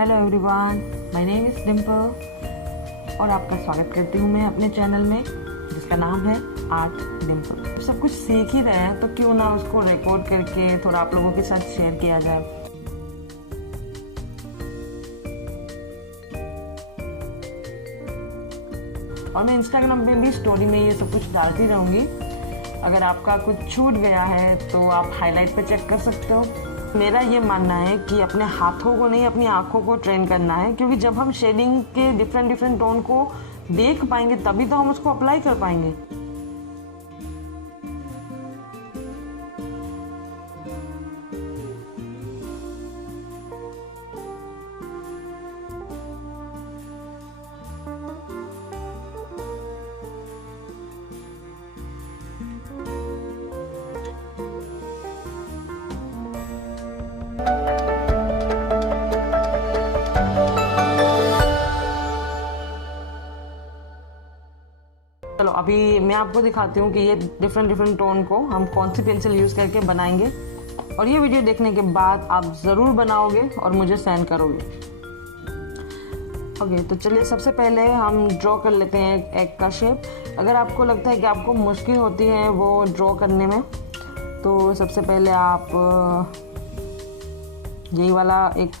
Hello everyone, my name is Dimple और आपका स्वागत करती हूँ मैं अपने चैनल में जिसका नाम है आर्ट डिम्पल। सब कुछ सीख ही रहे हैं तो क्यों ना उसको रिकॉर्ड करके थोड़ा आप लोगों के साथ शेयर किया जाए। और मैं इंस्टाग्राम पे भी स्टोरी में ये सब कुछ डालती रहूँगी। अगर आपका कुछ छूट गया है तो आप हाईलाइट पे चेक कर सकते हो। मेरा ये मानना है कि अपने हाथों को नहीं, अपनी आंखों को ट्रेन करना है, क्योंकि जब हम शेडिंग के डिफरेंट टोन को देख पाएंगे तभी तो हम उसको अप्लाई कर पाएंगे। चलो अभी मैं आपको दिखाती हूँ कि ये डिफरेंट टोन को हम कौन सी पेंसिल यूज़ करके बनाएंगे, और ये वीडियो देखने के बाद आप ज़रूर बनाओगे और मुझे सेंड करोगे। ओके, तो चलिए सबसे पहले हम ड्रॉ कर लेते हैं एक एग का शेप। अगर आपको लगता है कि आपको मुश्किल होती है वो ड्रॉ करने में, तो सबसे पहले आप यही वाला एक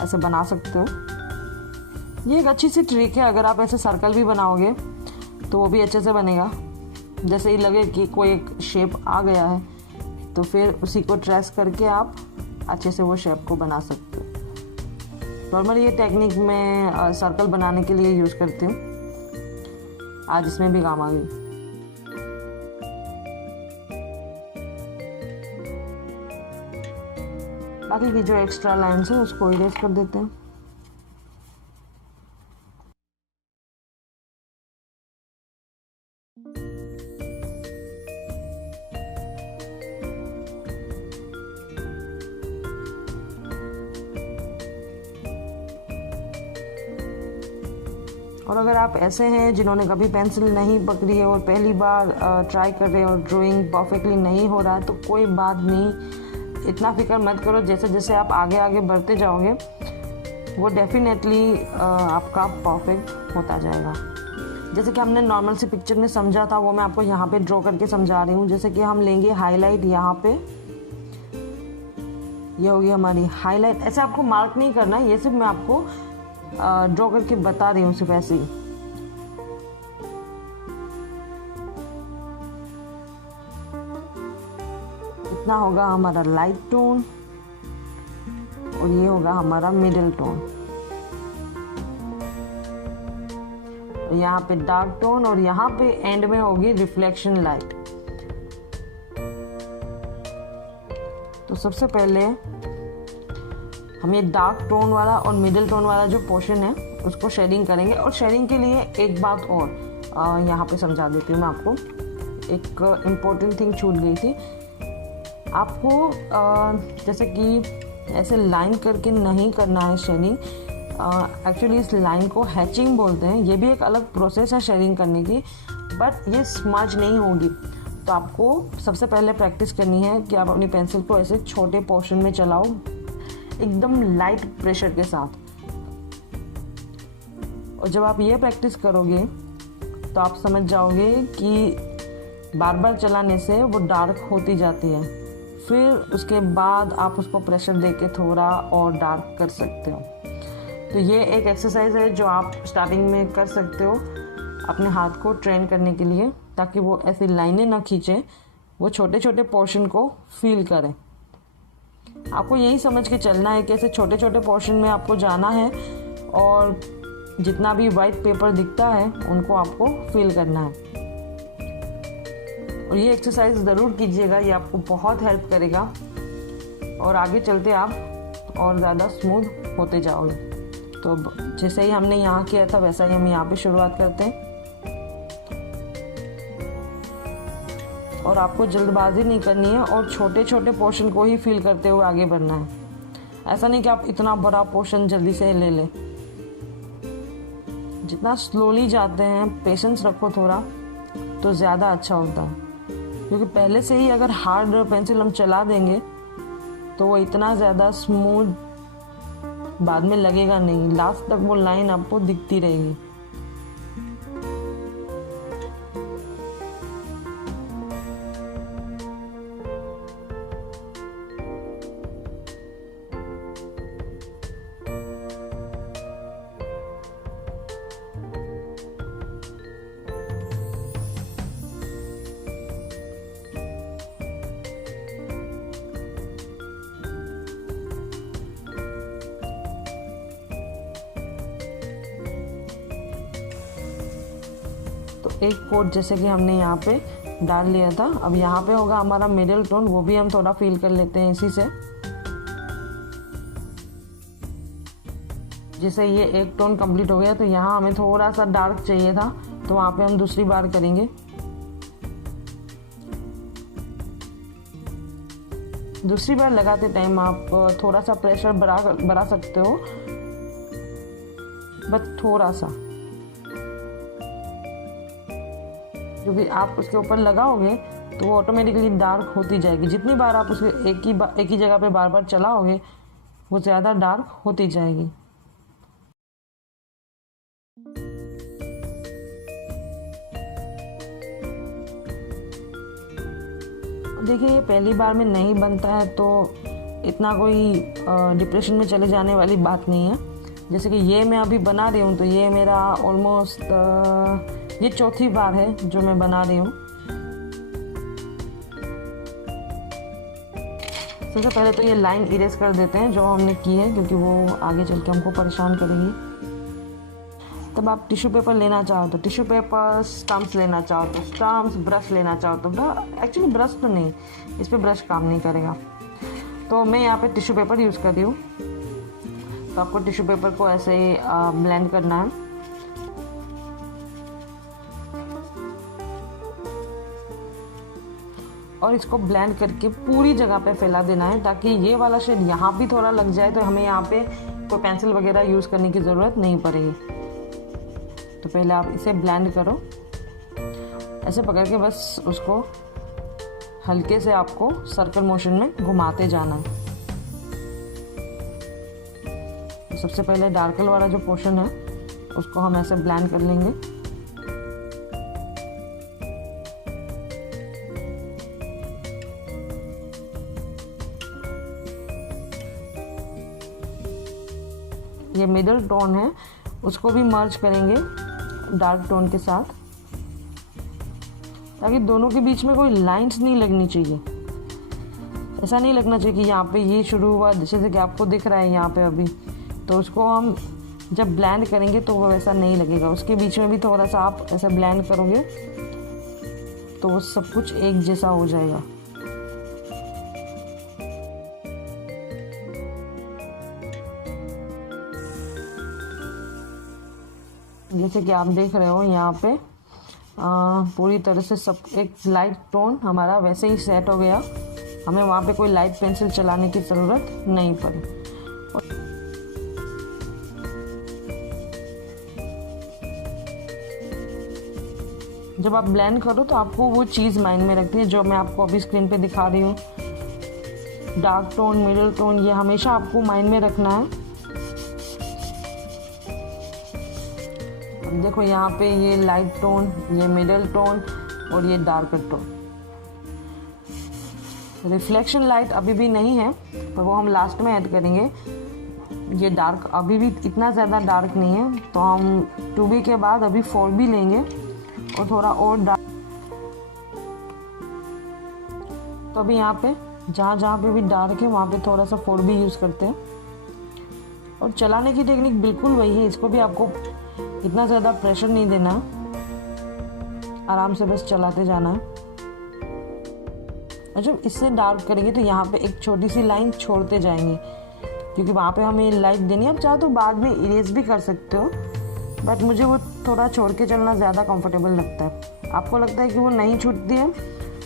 ऐसे बना सकते हो। ये एक अच्छी सी ट्रिक है। अगर आप ऐसे सर्कल भी बनाओगे तो वो भी अच्छे से बनेगा। जैसे ही लगे कि कोई एक शेप आ गया है तो फिर उसी को ट्रेस करके आप अच्छे से वो शेप को बना सकते हो। नॉर्मली ये टेक्निक मैं सर्कल बनाने के लिए यूज़ करती हूँ। आज इसमें भी काम आ गई। बाकी की जो एक्स्ट्रा लाइन्स है उसको इरेज कर देते हैं। और अगर आप ऐसे हैं जिन्होंने कभी पेंसिल नहीं पकड़ी है और पहली बार ट्राई कर रहे हो और ड्राइंग परफेक्टली नहीं हो रहा है, तो कोई बात नहीं, इतना फिक्र मत करो। जैसे जैसे आप आगे बढ़ते जाओगे वो डेफिनेटली आपका परफेक्ट होता जाएगा। जैसे कि हमने नॉर्मल सी पिक्चर में समझा था वो मैं आपको यहाँ पे ड्रॉ करके समझा रही हूँ। जैसे कि हम लेंगे हाईलाइट, यहाँ पे ये होगी हमारी हाईलाइट। ऐसे आपको मार्क नहीं करना है, ये सिर्फ मैं आपको ड्रॉ करके बता रही हूँ, सिर्फ ऐसे ही। इतना होगा हमारा लाइट टोन और ये होगा हमारा मिडिल टोन। यहाँ पे डार्क टोन और यहाँ पे एंड में होगी रिफ्लेक्शन लाइट। तो सबसे पहले हम ये डार्क टोन वाला और मिडिल टोन वाला जो पोर्शन है उसको शेडिंग करेंगे। और शेडिंग के लिए एक बात और यहाँ पे समझा देती हूँ मैं आपको। एक इम्पोर्टेंट थिंग छूट गई थी आपको। जैसे कि ऐसे लाइन करके नहीं करना है शेडिंग। एक्चुअली इस लाइन को हैचिंग बोलते हैं। ये भी एक अलग प्रोसेस है शेडिंग करने की, बट ये स्मज नहीं होगी। तो आपको सबसे पहले प्रैक्टिस करनी है कि आप अपनी पेंसिल को ऐसे छोटे पोर्शन में चलाओ, एकदम लाइट प्रेशर के साथ। और जब आप ये प्रैक्टिस करोगे तो आप समझ जाओगे कि बार बार चलाने से वो डार्क होती जाती है। फिर उसके बाद आप उसको प्रेशर देके थोड़ा और डार्क कर सकते हो। तो ये एक एक्सरसाइज है जो आप स्टार्टिंग में कर सकते हो अपने हाथ को ट्रेन करने के लिए, ताकि वो ऐसी लाइनें ना खींचे, वो छोटे छोटे पोर्शन को फील करें। आपको यही समझ के चलना है कि ऐसे छोटे छोटे पोर्शन में आपको जाना है और जितना भी वाइट पेपर दिखता है उनको आपको फील करना है। और ये एक्सरसाइज ज़रूर कीजिएगा, ये आपको बहुत हेल्प करेगा और आगे चलते आप और ज़्यादा स्मूथ होते जाओगे। तो जैसे ही हमने यहाँ किया था वैसा ही हम यहाँ पे शुरुआत करते हैं। और आपको जल्दबाजी नहीं करनी है और छोटे छोटे पोर्शन को ही फील करते हुए आगे बढ़ना है। ऐसा नहीं कि आप इतना बड़ा पोर्शन जल्दी से ले लें। जितना स्लोली जाते हैं, पेशेंस रखो थोड़ा, तो ज़्यादा अच्छा होता है। क्योंकि पहले से ही अगर हार्ड पेंसिल हम चला देंगे तो वो इतना ज़्यादा स्मूथ बाद में लगेगा नहीं, लास्ट तक वो लाइन आपको दिखती रहेगी। तो एक कोट जैसे कि हमने यहाँ पे डाल लिया था, अब यहाँ पे होगा हमारा मिडिल टोन, वो भी हम थोड़ा फील कर लेते हैं इसी से। जैसे ये एक टोन कंप्लीट हो गया, तो यहाँ हमें थोड़ा सा डार्क चाहिए था, तो वहाँ पे हम दूसरी बार करेंगे। दूसरी बार लगाते टाइम आप थोड़ा सा प्रेशर बढ़ा सकते हो, बस थोड़ा सा, क्योंकि आप उसके ऊपर लगाओगे तो वो ऑटोमेटिकली डार्क होती जाएगी। जितनी बार आप उसके एक ही जगह पे बार बार चलाओगे, वो ज़्यादा डार्क होती जाएगी। देखिए, ये पहली बार में नहीं बनता है तो इतना कोई डिप्रेशन में चले जाने वाली बात नहीं है। जैसे कि ये मैं अभी बना रही हूँ, तो ये मेरा ऑलमोस्ट ये चौथी बार है जो मैं बना रही हूँ। सबसे पहले तो ये लाइन इरेज कर देते हैं जो हमने की है, क्योंकि वो आगे चल के हमको परेशान करेगी। तब आप टिश्यू पेपर लेना चाहो तो टिश्यू पेपर, स्टम्प्स लेना चाहो तो स्टम्प्स, ब्रश लेना चाहो तो एक्चुअली ब्रश तो नहीं, इस पर ब्रश काम नहीं करेगा, तो मैं यहाँ पे टिश्यू पेपर यूज़ कर रही हूँ। तो आपको टिश्यू पेपर को ऐसे ही ब्लेंड करना है। और इसको ब्लेंड करके पूरी जगह पे फैला देना है, ताकि ये वाला शेड यहाँ भी थोड़ा लग जाए, तो हमें यहाँ पे कोई पेंसिल वगैरह यूज़ करने की ज़रूरत नहीं पड़ेगी। तो पहले आप इसे ब्लेंड करो, ऐसे पकड़ के बस उसको हल्के से आपको सर्कल मोशन में घुमाते जाना है। तो सबसे पहले डार्कल वाला जो पोर्शन है उसको हम ऐसे ब्लेंड कर लेंगे। ये मिडिल टोन है, उसको भी मर्ज करेंगे डार्क टोन के साथ, ताकि दोनों के बीच में कोई लाइंस नहीं लगनी चाहिए। ऐसा नहीं लगना चाहिए कि यहाँ पे ये शुरू हुआ, जैसे कि आपको दिख रहा है यहाँ पे अभी, तो उसको हम जब ब्लेंड करेंगे तो वो वैसा नहीं लगेगा। उसके बीच में भी थोड़ा सा आप ऐसा ब्लेंड करोगे तो वो सब कुछ एक जैसा हो जाएगा। जैसे कि आप देख रहे हो यहाँ पे पूरी तरह से सब एक लाइट टोन हमारा वैसे ही सेट हो गया। हमें वहाँ पे कोई लाइट पेंसिल चलाने की ज़रूरत नहीं पड़ी। जब आप ब्लेंड करो तो आपको वो चीज़ माइंड में रखती है जो मैं आपको अभी स्क्रीन पे दिखा रही हूँ। डार्क टोन, मिडिल टोन, ये हमेशा आपको माइंड में रखना है। देखो यहाँ पे ये लाइट टोन, ये मिडिल टोन और ये डार्क टोन। रिफ्लेक्शन लाइट अभी भी नहीं है, पर वो हम लास्ट में ऐड करेंगे। ये डार्क अभी भी इतना ज़्यादा डार्क नहीं है, तो हम 2B के बाद अभी 4B लेंगे और थोड़ा और डार्क। तो अभी यहाँ पे जहाँ पे भी डार्क है वहाँ पे थोड़ा सा 4B यूज़ करते हैं। और चलाने की टेक्निक बिल्कुल वही है, इसको भी आपको इतना ज़्यादा प्रेशर नहीं देना, आराम से बस चलाते जाना है। और जब इससे डार्क करेंगे तो यहाँ पे एक छोटी सी लाइन छोड़ते जाएंगे, क्योंकि वहाँ पे हमें लाइट देनी है। अब चाहे तो बाद में इरेज भी कर सकते हो, बट मुझे वो थोड़ा छोड़ के चलना ज़्यादा कंफर्टेबल लगता है। आपको लगता है कि वो नहीं छूटती है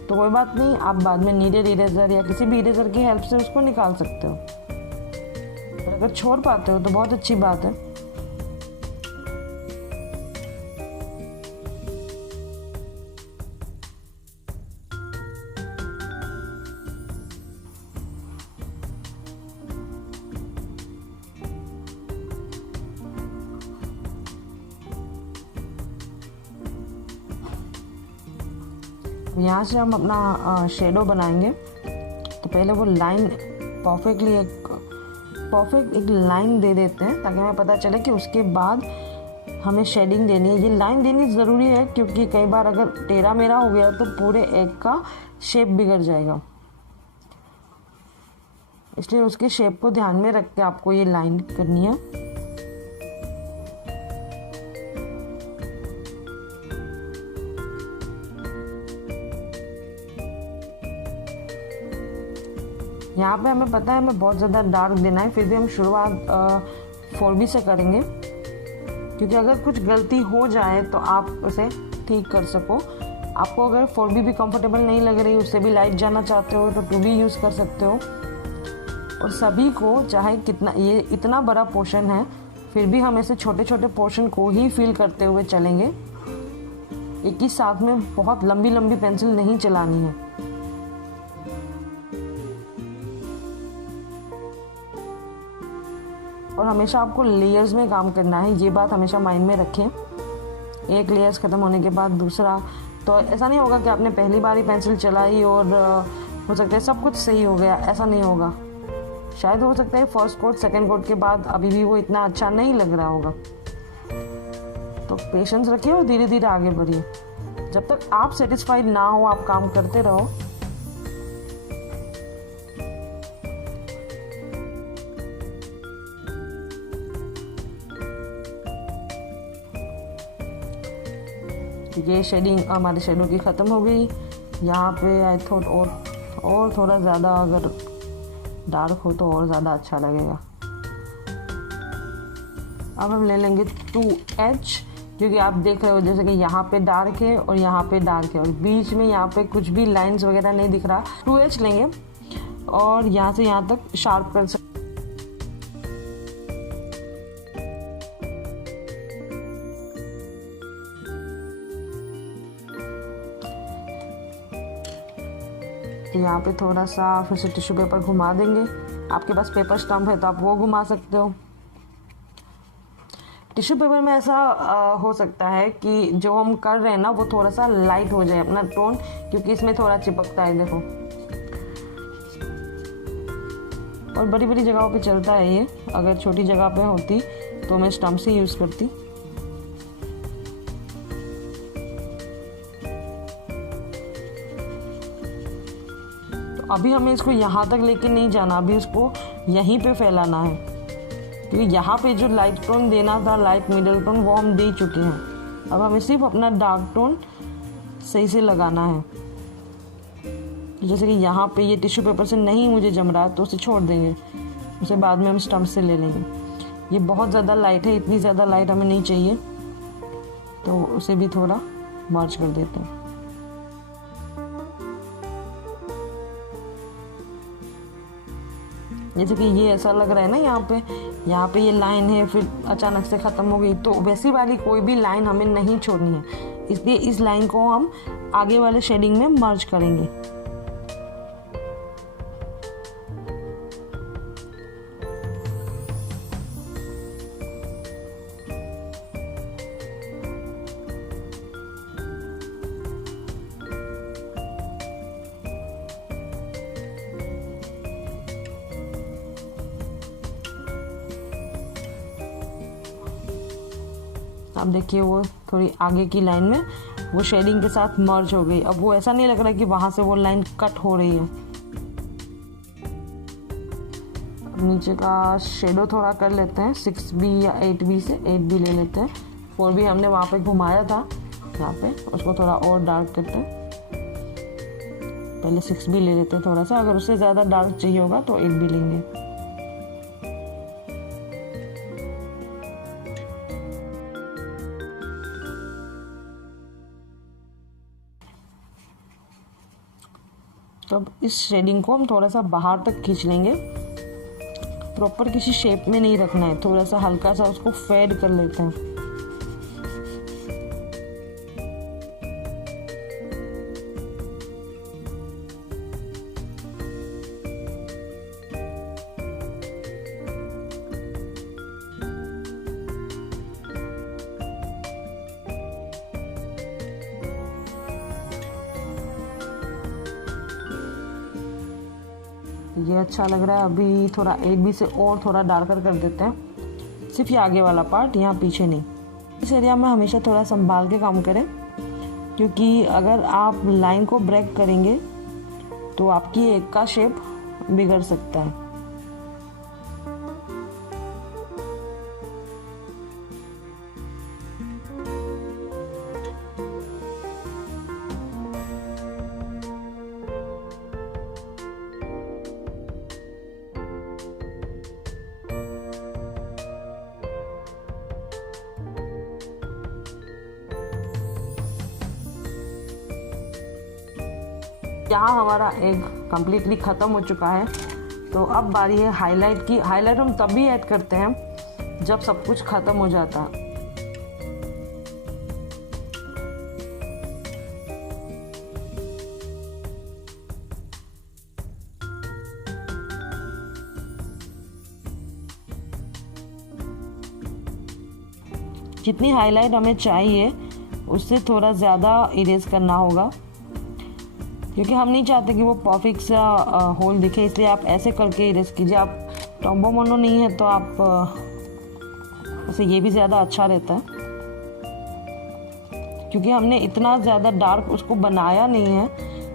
तो कोई बात नहीं, आप बाद में नीडेड इरेजर या किसी भी इरेजर की हेल्प से उसको निकाल सकते हो। और अगर छोड़ पाते हो तो बहुत अच्छी बात है। यहाँ से हम अपना शेडो बनाएंगे। तो पहले वो लाइन परफेक्ट एक लाइन दे देते हैं ताकि हमें पता चले कि उसके बाद हमें शेडिंग देनी है। ये लाइन देनी ज़रूरी है क्योंकि कई बार अगर टेढ़ा मेढ़ा हो गया तो पूरे एग का शेप बिगड़ जाएगा, इसलिए उसके शेप को ध्यान में रख के आपको ये लाइन करनी है। यहाँ पे हमें पता है हमें बहुत ज़्यादा डार्क देना है, फिर भी हम शुरुआत 4B से करेंगे क्योंकि अगर कुछ गलती हो जाए तो आप उसे ठीक कर सको। आपको अगर 4B भी कंफर्टेबल नहीं लग रही, उससे भी लाइट जाना चाहते हो तो 2B यूज़ कर सकते हो। और सभी को चाहे कितना, ये इतना बड़ा पोर्शन है फिर भी हम ऐसे छोटे छोटे पोर्शन को ही फिल करते हुए चलेंगे। एक ही साथ में बहुत लंबी लंबी पेंसिल नहीं चलानी है। और हमेशा आपको लेयर्स में काम करना है, ये बात हमेशा माइंड में रखें। एक लेयर्स ख़त्म होने के बाद दूसरा, तो ऐसा नहीं होगा कि आपने पहली बार ही पेंसिल चलाई और हो सकता है सब कुछ सही हो गया, ऐसा नहीं होगा। शायद हो सकता है फर्स्ट कोट सेकंड कोट के बाद अभी भी वो इतना अच्छा नहीं लग रहा होगा। तो पेशेंस रखिए और धीरे धीरे आगे बढ़िए। जब तक आप सेटिस्फाइड ना हो आप काम करते रहो। ये शेडिंग हमारी शेडो की ख़त्म हो गई। यहाँ पे आई थॉट और थोड़ा ज़्यादा अगर डार्क हो तो और ज़्यादा अच्छा लगेगा। अब हम ले लेंगे 2H, क्योंकि आप देख रहे हो जैसे कि यहाँ पे डार्क है और यहाँ पे डार्क है और बीच में यहाँ पे कुछ भी लाइंस वगैरह नहीं दिख रहा। 2H लेंगे और यहाँ से यहाँ तक शार्प कर सकते। यहाँ पे थोड़ा सा फिर से टिश्यू पेपर घुमा देंगे। आपके पास पेपर स्टम्प है तो आप वो घुमा सकते हो। टिश्यू पेपर में ऐसा हो सकता है कि जो हम कर रहे हैं ना वो थोड़ा सा लाइट हो जाए अपना टोन, क्योंकि इसमें थोड़ा चिपकता है देखो। और बड़ी बड़ी जगहों पे चलता है ये, अगर छोटी जगह पे होती तो मैं स्टम्प से यूज़ करती। अभी हमें इसको यहाँ तक लेके नहीं जाना, अभी उसको यहीं पे फैलाना है, क्योंकि यहाँ पे जो लाइट टोन देना था, लाइट मिडल टोन, वो हम दे चुके हैं। अब हमें सिर्फ अपना डार्क टोन सही से लगाना है। जैसे कि यहाँ पे ये टिश्यू पेपर से नहीं मुझे जम रहा तो उसे छोड़ देंगे, उसे बाद में हम स्टम्प से ले लेंगे। ये बहुत ज़्यादा लाइट है, इतनी ज़्यादा लाइट हमें नहीं चाहिए, तो उसे भी थोड़ा मर्ज कर देते हैं। जैसे कि ये ऐसा लग रहा है ना, यहाँ पे ये लाइन है फिर अचानक से ख़त्म हो गई, तो वैसी वाली कोई भी लाइन हमें नहीं छोड़नी है। इसलिए इस लाइन को हम आगे वाले शेडिंग में मर्ज करेंगे। अब देखिए वो थोड़ी आगे की लाइन में वो शेडिंग के साथ मर्ज हो गई। अब वो ऐसा नहीं लग रहा कि वहाँ से वो लाइन कट हो रही है। नीचे का शेडो थोड़ा कर लेते हैं 6B या 8B से, 8B ले लेते हैं। 4B हमने वहाँ पे घुमाया था, यहाँ पे उसको थोड़ा और डार्क करते हैं। पहले 6B ले लेते हैं थोड़ा सा, अगर उससे ज़्यादा डार्क चाहिए होगा तो 8B लेंगे। तो अब इस शेडिंग को हम थोड़ा सा बाहर तक खींच लेंगे। प्रॉपर किसी शेप में नहीं रखना है, थोड़ा सा हल्का सा उसको फेड कर लेते हैं। ये अच्छा लग रहा है। अभी थोड़ा 8B से और थोड़ा डार्कर कर देते हैं, सिर्फ ये आगे वाला पार्ट, यहाँ पीछे नहीं। इस एरिया में हमेशा थोड़ा संभाल के काम करें, क्योंकि अगर आप लाइन को ब्रेक करेंगे तो आपकी एक का शेप बिगड़ सकता है। यहाँ हमारा एग कम्प्लीटली ख़त्म हो चुका है। तो अब बारी है हाईलाइट की। हाईलाइट हम तभी ऐड करते हैं जब सब कुछ ख़त्म हो जाता है। जितनी हाईलाइट हमें चाहिए उससे थोड़ा ज़्यादा इरेज करना होगा, क्योंकि हम नहीं चाहते कि वो परफेक्ट सा होल दिखे, इसलिए आप ऐसे करके इरेज कीजिए। आप टॉम्बो मोनो नहीं है तो आप वैसे ये भी ज़्यादा अच्छा रहता है, क्योंकि हमने इतना ज़्यादा डार्क उसको बनाया नहीं है,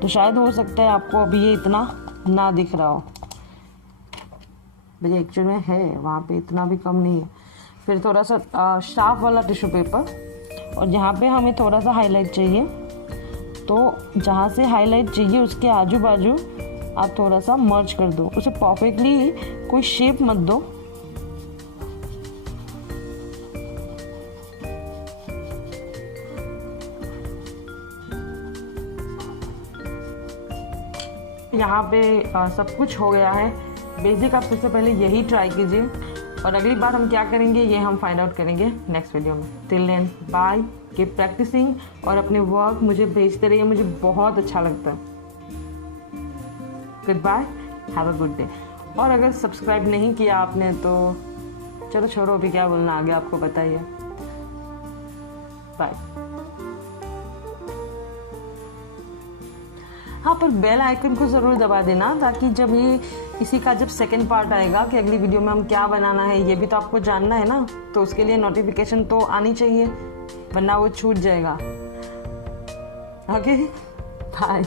तो शायद हो सकता है आपको अभी ये इतना ना दिख रहा हो। भाई एक्चुअल में है वहाँ पे, इतना भी कम नहीं है। फिर थोड़ा सा शार्प वाला टिश्यू पेपर, और जहाँ पे हमें थोड़ा सा हाईलाइट चाहिए, तो जहाँ से हाईलाइट चाहिए उसके आजू बाजू आप थोड़ा सा मर्ज कर दो। उसे परफेक्टली कोई शेप मत दो, यहाँ पे सब कुछ हो गया है। बेसिक आप सबसे पहले यही ट्राई कीजिए, और अगली बार हम क्या करेंगे ये हम फाइंड आउट करेंगे नेक्स्ट वीडियो में। Till then bye, keep practising, और अपने वर्क मुझे भेजते रहिए, मुझे बहुत अच्छा लगता है। Good bye, have a good day. और अगर सब्सक्राइब नहीं किया आपने तो चलो छोड़ो, अभी क्या बोलना आगे आपको बताइए। बाय। हाँ, पर बेल आइकन को ज़रूर दबा देना, ताकि जब ये इसी का जब सेकंड पार्ट आएगा कि अगली वीडियो में हम क्या बनाना है, ये भी तो आपको जानना है ना, तो उसके लिए नोटिफिकेशन तो आनी चाहिए, वरना वो छूट जाएगा। Okay, bye.